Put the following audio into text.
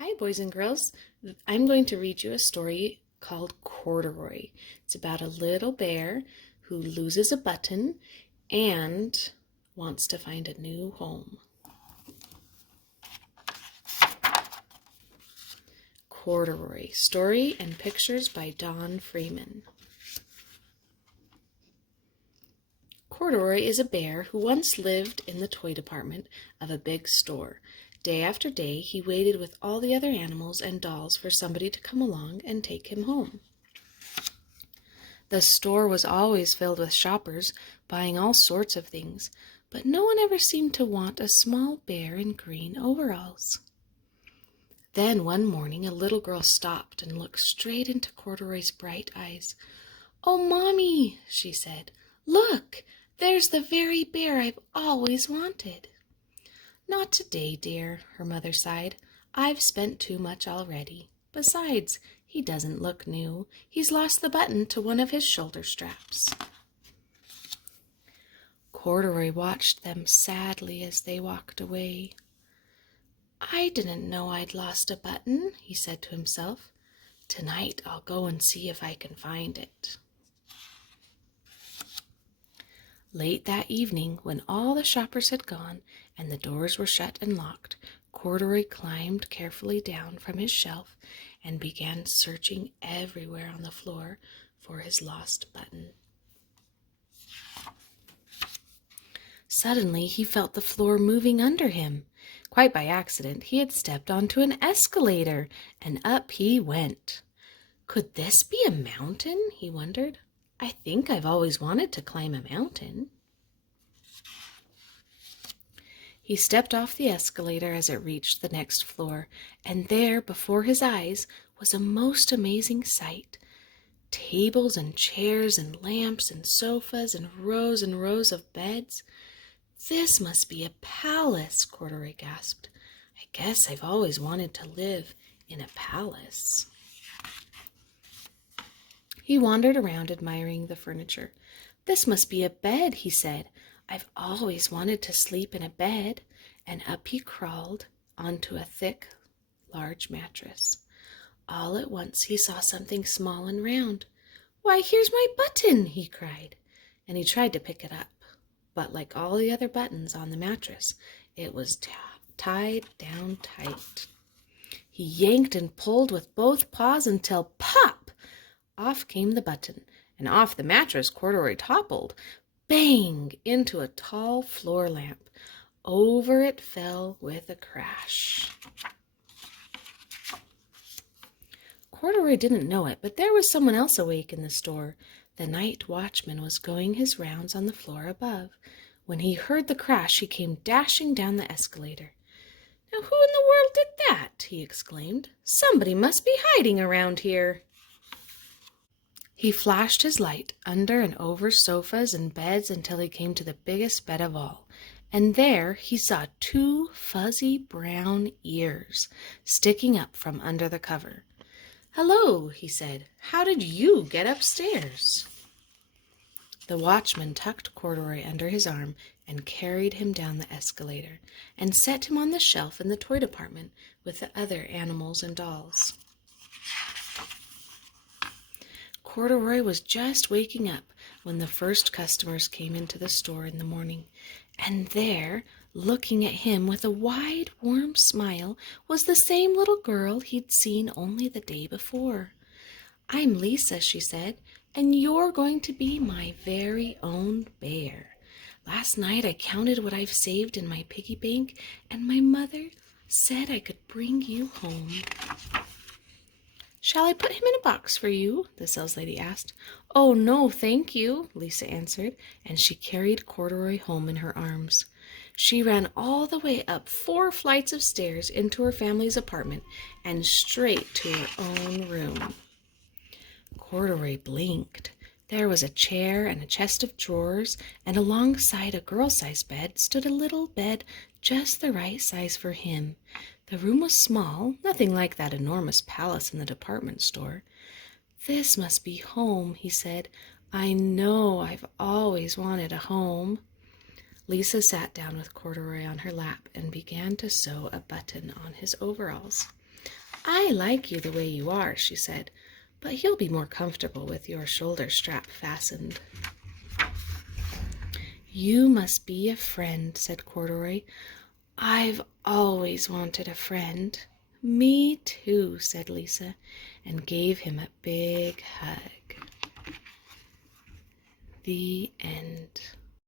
Hi, boys and girls. I'm going to read you a story called Corduroy. It's about a little bear who loses a button and wants to find a new home. Corduroy, story and pictures by Freeman. Corduroy is a bear who once lived in the toy department of a big store. Day after day, he waited with all the other animals and dolls for somebody to come along and take him home. The store was always filled with shoppers buying all sorts of things, but no one ever seemed to want a small bear in green overalls. Then one morning a little girl stopped and looked straight into Corduroy's bright eyes. "Oh, Mommy," she said, "look, there's the very bear I've always wanted." "Not today, dear," her mother sighed. "I've spent too much already. Besides, he doesn't look new. He's lost the button to one of his shoulder straps." Corduroy watched them sadly as they walked away. "I didn't know I'd lost a button," he said to himself. "Tonight I'll go and see if I can find it." Late that evening, when all the shoppers had gone and the doors were shut and locked, Corduroy climbed carefully down from his shelf and began searching everywhere on the floor for his lost button. Suddenly, he felt the floor moving under him. Quite by accident, he had stepped onto an escalator, and up he went. Could this be a mountain? He wondered. I think I've always wanted to climb a mountain. He stepped off the escalator as it reached the next floor, and there, before his eyes, was a most amazing sight. Tables and chairs and lamps and sofas and rows of beds. "This must be a palace," Corduroy gasped. "I guess I've always wanted to live in a palace." He wandered around admiring the furniture. "This must be a bed," he said. "I've always wanted to sleep in a bed." And up he crawled onto a thick, large mattress. All at once he saw something small and round. "Why, here's my button!" he cried, and he tried to pick it up. But like all the other buttons on the mattress, it was tied down tight. He yanked and pulled with both paws until pop! Off came the button, and off the mattress Corduroy toppled, bang, into a tall floor lamp. Over it fell with a crash. Corduroy didn't know it, but there was someone else awake in the store. The night watchman was going his rounds on the floor above. When he heard the crash, he came dashing down the escalator. "Now, who in the world did that?" he exclaimed. "Somebody must be hiding around here." He flashed his light under and over sofas and beds until he came to the biggest bed of all, and there he saw 2 fuzzy brown ears sticking up from under the cover. "Hello," he said. "How did you get upstairs?" The watchman tucked Corduroy under his arm and carried him down the escalator and set him on the shelf in the toy department with the other animals and dolls. Corduroy was just waking up when the first customers came into the store in the morning, and there, looking at him with a wide, warm smile, was the same little girl he'd seen only the day before. "I'm Lisa," she said, "and you're going to be my very own bear. Last night I counted what I've saved in my piggy bank, and my mother said I could bring you home." "Shall I put him in a box for you?" the saleslady asked. "Oh, no, thank you," Lisa answered, and she carried Corduroy home in her arms. She ran all the way up 4 flights of stairs into her family's apartment and straight to her own room. Corduroy blinked. There was a chair and a chest of drawers, and alongside a girl-sized bed stood a little bed just the right size for him. The room was small, nothing like that enormous palace in the department store. "This must be home," he said. "I know I've always wanted a home." Lisa sat down with Corduroy on her lap and began to sew a button on his overalls. "I like you the way you are," she said, "but you'll be more comfortable with your shoulder strap fastened." "You must be a friend," said Corduroy. "I've always wanted a friend." "Me too," said Lisa, and gave him a big hug. The end.